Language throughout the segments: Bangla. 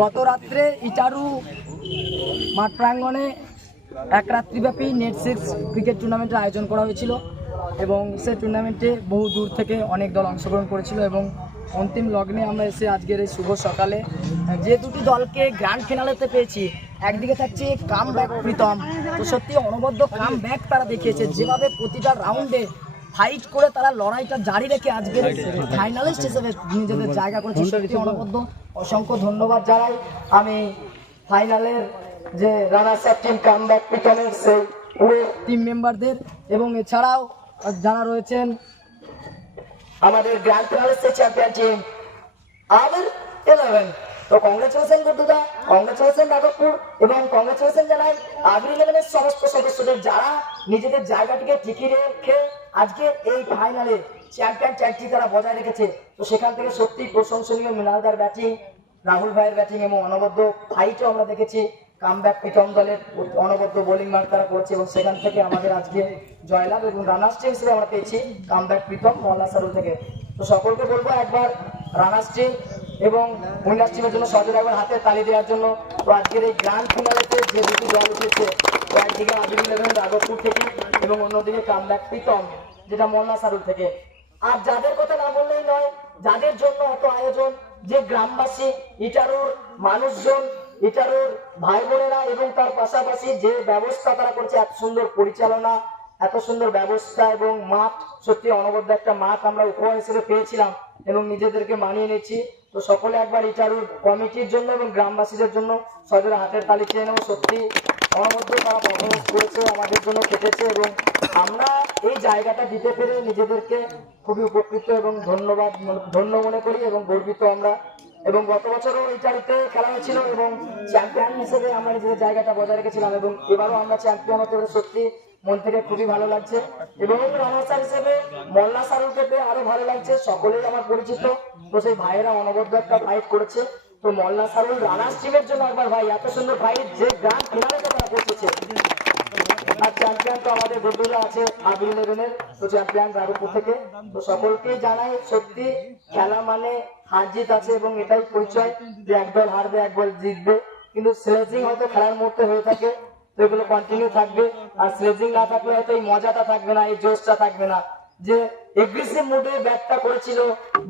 গত রাত্রে ইটারু মাঠ প্রাঙ্গণে এক রাত্রিব্যাপী নেট 6 ক্রিকেট টুর্নামেন্টের আয়োজন করা হয়েছিল এবং সেই টুর্নামেন্টে বহু দূর থেকে অনেক দল অংশগ্রহণ করেছিল এবং অন্তিম লগ্নে আমরা এসে আজকের এই শুভ সকালে যে দুটি দলকে গ্র্যান্ড ফিনালেতে পেয়েছি, একদিকে থাকছে কাম ব্যাক প্রীতম। তো সত্যি অনবদ্য কাম ব্যাক তারা দেখিয়েছে, যেভাবে প্রতিটা রাউন্ডে ফাইট করে তারা লড়াইটা জারি রেখে আজকের ফাইনালিস্ট হিসেবে নিজেদের জায়গা করেছে। সত্যি অনবদ্য অসংখ্য ধন্যবাদ জানাই আমি ফাইনালের যে runners up team come back প্রীতমের সেই পুরো টিম মেম্বারদের এবং এছাড়াও যারা রয়েছেন আমাদের গ্র্যান্ড ফিনালিস্টের চ্যাম্পিয়ন টিম আবির 11। তো কংগ্রেচুলেশন গুড্ডুদা, কংগ্রেচুলেশন রাঘবপুর এবং কংগ্রেচুলেশন জানাই আবির 11-এর সমস্ত সদস্যদের যারা নিজেদের জায়গাটিকে টিকিয়ে রেখে আজকে এই ফাইনালে চ্যাম্পিয়ন ট্যাগটি তারা বজায় রেখেছে। তো সেখান থেকে সত্যি প্রশংসনীয় মৃণালদার ব্যাটিং, রাহুল ভাইয়ের ব্যাটিং এবং অনবদ্য ফাইটও আমরা দেখেছি। কামব্যাক প্রীতম দলের অনবদ্য বোলিং মার্ক তারা করেছে এবং সেখান থেকে আমাদের আজকে জয়লাভ এবং রানার্স টিম হিসেবে আমরা পেয়েছি কামব্যাক প্রীতম মহল্লা সারুল থেকে। তো সকলকে বলবো একবার রানার্স টিম এবং উইনার্স টিমের জন্য সজোর একবার হাতে তালি দেওয়ার জন্য। তো আজকের এই গ্র্যান্ড ফিনালেতে যে দুটি দল উঠেছে, তো একদিকে আবির 11 রাঘবপুর থেকে এবং অন্যদিকে কামব্যাক প্রীতম যেটা মহল্লা সারুল থেকে। আর যাদের কথা না বললেই নয়, যাদের জন্য এত আয়োজন, যে গ্রামবাসী, ইটারুর মানুষজন, ইটারুর ভাই বোনেরা এবং তার পাশাপাশি যে ব্যবস্থা তারা করছে, এত সুন্দর পরিচালনা, এত সুন্দর ব্যবস্থা এবং মাঠ, সত্যি অনবদ্য একটা মাঠ আমরা উপহার হিসেবে পেয়েছিলাম এবং নিজেদেরকে মানিয়ে নিয়েছি। তো সকলে একবার ইটারুর কমিটির জন্য এবং গ্রামবাসীদের জন্য সজোরে হাতের তালি চেয়ে নেব। সত্যি অনবদ্য তারা পারফরমেন্স করেছে, আমাদের জন্য খেটেছে এবং আমরা এই জায়গাটা দিতে পেরে নিজেদেরকে খুবই উপকৃত এবং ধন্য মনে করি এবং গর্বিত আমরা। এবং গত বছরও ইটারিতে খেলা হয়েছিল এবং চ্যাম্পিয়ন হিসেবে আমরা নিজেদের জায়গাটা বজায় রেখেছিলাম এবং এবারও আমরা চ্যাম্পিয়ন হতে পেরে সত্যি মন থেকে খুবই ভালো লাগছে এবং রানার্স হিসেবে মল্লা সারুলকে পেয়ে আরো ভালো লাগছে। সকলেই আমার পরিচিত, তো সেই ভাইয়েরা অনবদ্য একটা ফাইট করেছে। তো মল্লা সারুল রানার্স টিমের জন্য একবার ভাই এত সুন্দর ফাইট যে গ্র্যান্ড ফিনালেতে তারা পৌঁছেছে। আর চ্যাম্পিয়ন তো আমাদের বন্ধুরা আছে আবির 11-এর, তো চ্যাম্পিয়ন রাঘবপুর থেকে। তো সকলকেই জানাই সত্যি খেলা মানে হার জিত আছে এবং এটাই পরিচয় যে একদল হারবে একদল জিতবে, কিন্তু স্লেজিং হয়তো খেলার মুহূর্তে হয়ে থাকে, তো এগুলো কন্টিনিউ থাকবে। আর স্লেজিং না থাকলে হয়তো এই মজাটা থাকবে না, এই জোশটা থাকবে না, যে এগ্রেসিভ মুডে ব্যাটটা করেছিল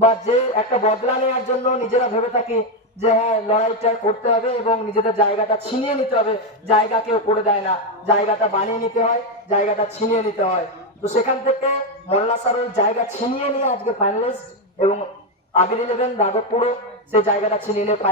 বা যে একটা বদলা নেওয়ার জন্য নিজেরা ভেবে থাকি যে হ্যাঁ লড়াইটা করতে হবে এবং নিজেদের জায়গাটা ছিনিয়ে নিতে হবে। জায়গা কেউ করে দেয় না, জায়গাটা বানিয়ে নিতে হয়, জায়গাটা ছিনিয়ে নিতে হয়। তো সেখান থেকে মল্লা সারুল জায়গা ছিনিয়ে নিয়ে আজকে ফাইনালিস্ট এবং আবির 11 রাঘবপুরও সেই জায়গাটা ছিনিয়ে নিয়ে